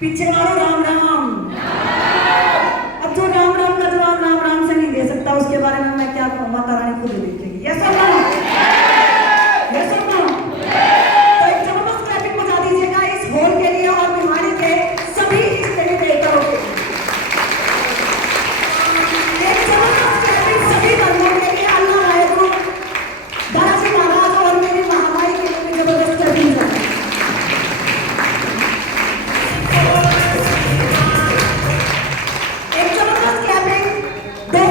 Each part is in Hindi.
पीछे वालों राम राम। अब जो राम राम का जवाब राम राम से नहीं दे सकता, उसके बारे में मैं क्या कहूँ, माता रानी खुद देखेगी। यस और नो? यस और नो? तो एक जबरदस्त क्लैपिंग बजा दीजिएगा इस हॉल के लिए और भिवाड़ी के सभी सेलिब्रेटरों के लिए। एक जबरदस्त क्लैपिंग सभी धर्मों के लिए, अल्लाह वाहेगुरु, दादाजी महाराज और मेरी महामाई के लिए जबरदस्त क्लैपिंग बजा।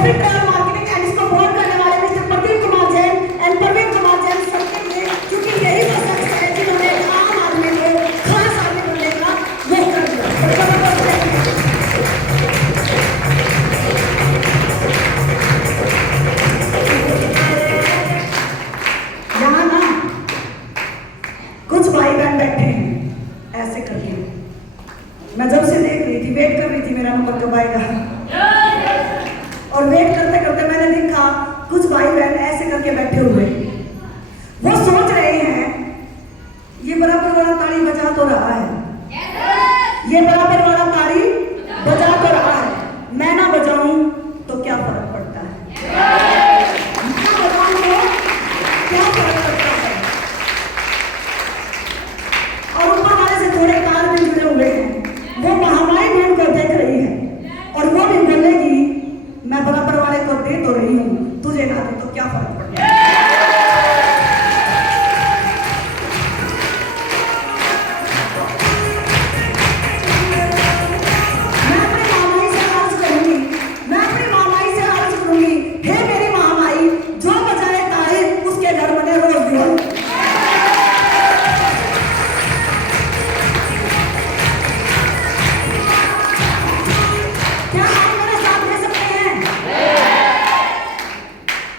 ट्रैवल मार्केटिंग एंड इसको बोर्ड करने वाले मिस्टर प्रदीप कुमार जैन एंड प्रवीण कुमार जैन सबके लिए, क्योंकि यही प्रोसेस है जिन्होंने आम आदमी को खास आदमी बनने का वो कर दिया। यहाँ ना कुछ भाई बहन बैठे हैं ऐसे करके, मैं जब से देख रही थी, वेट कर रही थी मेरा नंबर कब आएगा, और वेट करते करते मैंने देखा कुछ भाई बहन ऐसे करके बैठे हुए, वो सोच रहे हैं ये बराबर वाला ताली बजा तो रहा है, ये बराबर वाला ताली बजा तो रहा है, मैं ना बजाऊं तो क्या फर्क पड़ता है, मैं बजाऊं तो क्या फर्क पड़ता है। और ऊपर वाले से थोड़े ताल में जुड़े हुए हैं, वो महामाई बहन को देख रही है और वो भी बोलेगी मैं बराबर वाले को दे तो रही हूँ, तुझे ना दे तो क्या फर्क पड़ता है। मैं अपनी महामाई से अर्ज करूंगी, मैं अपनी महामाई से अर्ज करूंगी, हे मेरी महामाई, जो बजाए ताली उसके घर बने रोज दिया।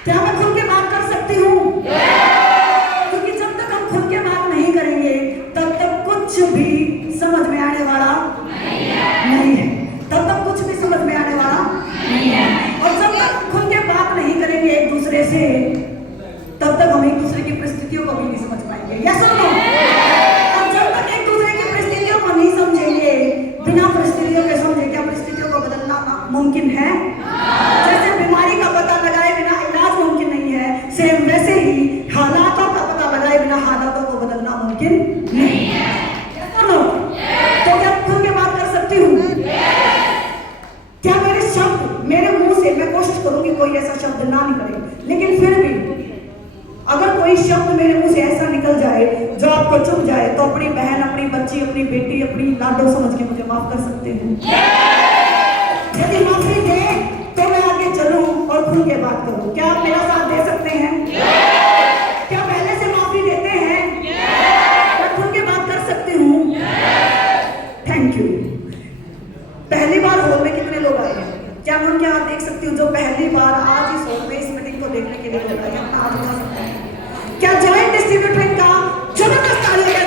क्या मैं खुल के बात कर सकती हूँ? क्योंकि जब तक हम खुल के बात नहीं करेंगे तब तक कुछ भी समझ में आने वाला नहीं है, तब तक कुछ भी समझ में आने वाला नहीं है। और जब तक खुल के बात नहीं करेंगे एक दूसरे से, तब तक हम एक दूसरे की परिस्थितियों को भी नहीं समझ पाएंगे। यस और नो? और जब तक एक दूसरे की परिस्थितियों को नहीं समझेंगे, बिना परिस्थितियों के समझे क्या परिस्थितियों को बदलना मुमकिन है? जैसे बीमारी का पता लगाए बिना इलाज मुमकिन नहीं है, सेम वैसे ही हालातों का पता लगाए बिना हालातों को बदलना मुमकिन नहीं है। तो क्या खुल के बात कर सकती हूँ? क्या मेरे शब्द मेरे मुंह से, मैं कोशिश करूंगी कोई ऐसा शब्द ना निकले, लेकिन फिर भी अगर कोई शब्द मेरे मुंह से ऐसा निकल जाए जो आपको चुभ जाए, तो अपनी बहन, अपनी बच्ची, अपनी बेटी, अपनी लाडो समझ के मुझे माफ कर सकते हैं। यदि माफी दे तो मैं आगे चलूं और खुल के बात करूं। क्या आप मेरा साथ दे सकते हैं? क्या पहले से माफी देते हैं? मैं खुल के बात कर सकती हूँ। Thank you. पहली बार हॉल में कितने लोग आए हैं? क्या मैं उनके हाथ देख सकती हूँ जो पहली बार आज इस हॉल में इस मीटिंग को देखने के लिए लोग आए हैं? अपना हाथ उठा सकते हैं। क्या जॉइंट डिस्ट्रीब्यूटरिंग का जबरदस्त ताली है?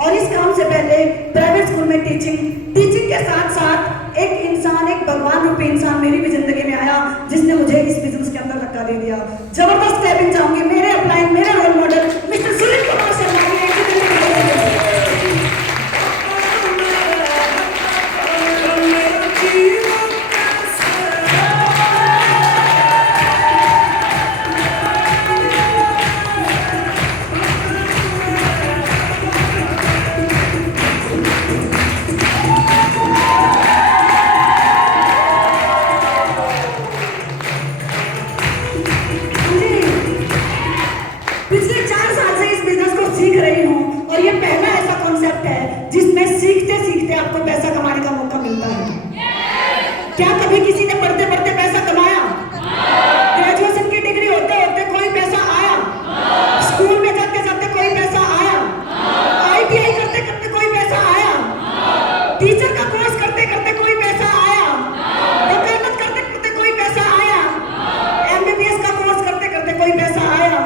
और इस काम से पहले प्राइवेट स्कूल में टीचिंग के साथ साथ एक इंसान, एक भगवान रूपी इंसान मेरी भी जिंदगी में आया, जिसने मुझे इस बिजनेस के अंदर धक्का दे दिया। जबरदस्त क्लैपिंग चाहूंगी मेरे अपलाइन, मेरे role model mister Sunil Kumar Sharma. पिछले 4 साल से इस बिजनेस को सीख रही हूँ और ये पहला ऐसा कॉन्सेप्ट है जिसमें सीखते सीखते आपको पैसा कमाने का मौका मिलता है। क्या कभी किसी ने पढ़ते पढ़ते पैसा कमाया? ग्रेजुएशन की डिग्री होते होते कोई पैसा आया? स्कूल में जाते जाते कोई पैसा आया? ITI करते करते कोई पैसा आया? टीचर का कोर्स करते करते कोई पैसा आया? वकालत करते करते कोई पैसा आया? MBBS का कोर्स करते करते कोई पैसा आया?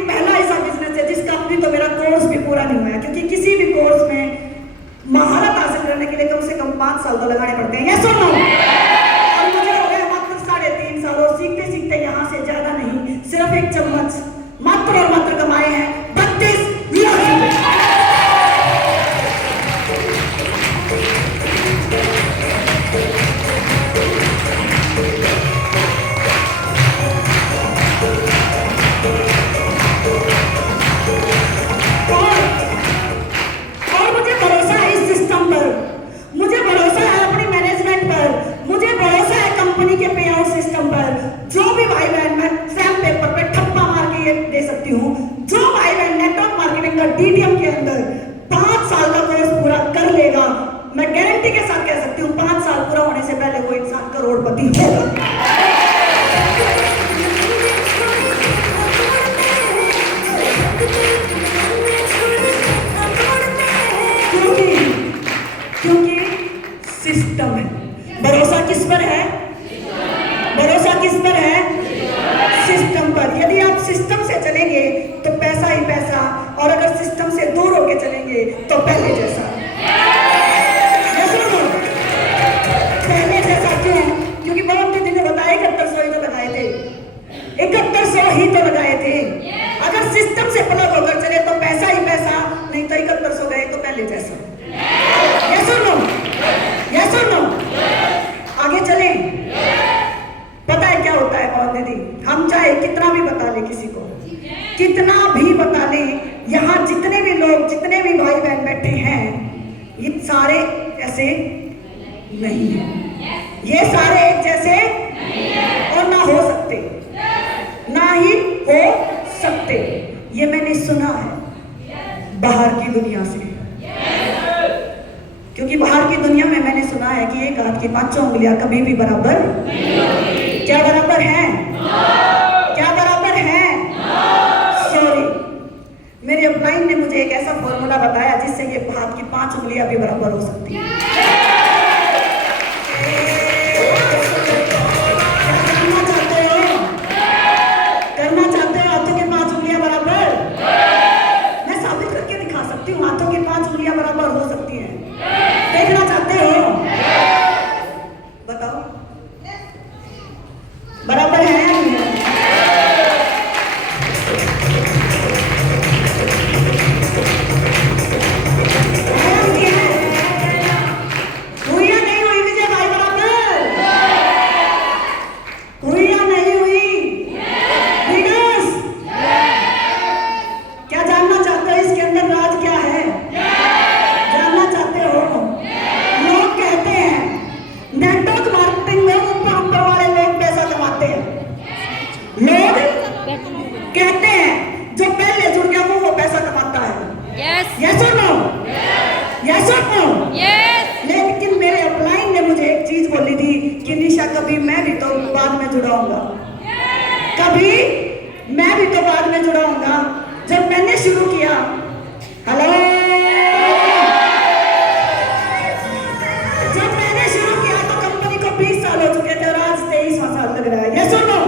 पहला ऐसा बिजनेस है जिसका अभी तो मेरा कोर्स भी पूरा नहीं हुआ, क्योंकि किसी भी कोर्स में महारत हासिल करने के लिए कम से 5 साल तो लगाने पड़ते हैं, ये सुनो। और मुझे हो गए मात्र 3.5 साल, और सीखते सीखते यहाँ से ज्यादा नहीं, सिर्फ 1 चम्मच मात्र और मात्र कमाए हैं 32 लाख रुपए। और मुझे भरोसा है इस सिस्टम पर, मुझे भरोसा है अपनी मैनेजमेंट पर, मुझे भरोसा है कंपनी के पे आउट सिस्टम पर। जो भी भाई बहन, मैं सैम पेपर पे ठप्पा मार के ये दे सकती हूँ, जो भाई बहन नेटवर्क मार्केटिंग का डीटीएम के अंदर 5 साल का कोर्स पूरा कर लेगा, मैं गारंटी के साथ कह सकती हूँ 5 साल पूरा होने से पहले वो इंसान करोड़पति होगा। क्योंकि सिस्टम है। भरोसा किस पर है? भरोसा किस पर है? सिस्टम पर। यदि आप सिस्टम से चलेंगे तो पैसा ही पैसा, और अगर सिस्टम से दूर होके चलेंगे तो पहले जैसा। पहले जैसा क्यों? क्योंकि बहुत दिन ने बताया 7100 ही तो लगाए थे, 7100 ही तो लगाए थे। अगर सिस्टम से प्लग होकर चले तो पैसा ही पैसा, नहीं तो 7100 गए तो पहले जैसा। यस और नो? यस और नो? आगे चले। पता है क्या होता है बहुत दीदी, हम चाहे कितना भी बता ले किसी को, कितना भी बता ले, यहाँ जितने भी लोग, जितने भी भाई बहन बैठे हैं, ये सारे ऐसे नहीं है, ये सारे एक जैसे और ना हो सकते, ना ही हो सकते। ये मैंने सुना है बाहर की दुनिया से, क्योंकि बाहर की दुनिया में मैंने सुना है कि एक हाथ की 5 उंगलियां कभी भी बराबर क्या बराबर है? क्या बराबर है? सॉरी, मेरे अपलाइन ने मुझे एक ऐसा फॉर्मूला बताया जिससे ये हाथ की 5 उंगलियां भी बराबर हो सकती है। करना चाहते हो? करना चाहते हो हाथों की 5 उंगलियां बराबर? मैं साबित करके दिखा सकती हूँ, हाथों की 5 उंगलियां बराबर हो सकती है। देखना चाहते हो? बताओ बराबर है? हुई या नहीं हुई विजय भाई? बराबर हुई या नहीं हुई? क्या जानना चाहते हो इसके अंदर राज क्या है? जानना चाहते हो? लोग कहते हैं नेटवर्क मार्केटिंग में ऊपर ऊपर वाले लोग पैसा कमाते हैं। लोग कहते हैं जो पहले जुड़ गया वो पैसा कमाता है। यस और नो? यस और नो? लेकिन मेरे अपलाइन ने मुझे एक चीज बोली थी कि निशा कभी मैं भी तो बाद में जुड़ाऊंगा, कभी मैं भी तो बाद में जुड़ाऊंगा। जब मैंने शुरू किया, हेलो, जब मैंने शुरू किया तो कंपनी को 20 साल हो चुके थे और आज 23वां साल लग रहा है। यस और नो?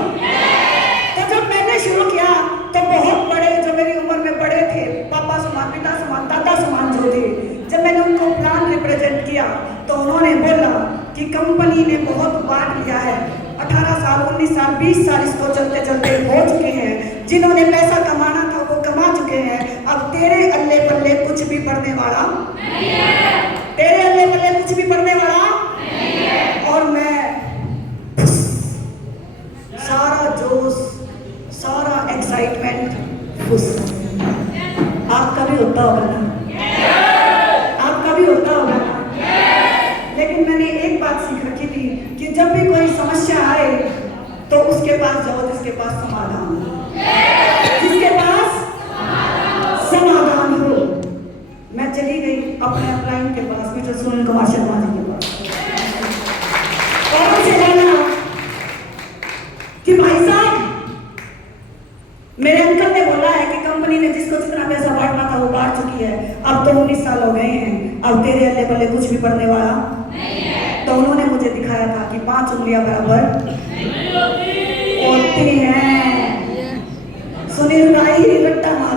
तो जब मैंने शुरू किया तो बहुत बड़े, जो मेरी उम्र में बड़े थे, पापा समान, पिता समान, दादा समान जो थे, जब मैंने उनको प्लान रिप्रेजेंट किया तो उन्होंने बोला कि कंपनी ने बहुत बांट लिया है, 18 साल, 19 साल, 20 साल इसको चलते चलते हो चुके हैं। जिन्होंने पैसा कमाना था वो कमा चुके हैं। अब तेरे अल्ले पल्ले कुछ भी पड़ने वाला नहीं है, तेरे अल्ले पल्ले कुछ भी पड़ने वाला नहीं है। और मैं सारा जोश, सारा एक्साइटमेंट खुश। आपका भी होता होगा ना? आपका भी होता होगा ना? लेकिन मैंने एक बात सीख रखी थी कि जब भी कोई समस्या आए तो उसके पास जाओ जिसके पास समाधान हो, जिसके पास समाधान हो। मैं चली गई अपने अपलाइन के पास, मिस्टर सुनील कुमार शर्मा जी के पास, और उनसे बोला कि भाई साहब, मेरे अंकल ने बोला है कि कंपनी ने जिसको जितना पैसा बांटना था वो बांट चुकी है, अब तो 19 साल हो गए हैं, अब तेरे अल्ले बल्ले कुछ भी पड़ने वाला नहीं है। तो उन्होंने मुझे दिखाया था कि 5 उंगलियां बराबर होती हैं। सुनील भाई रट्टा मार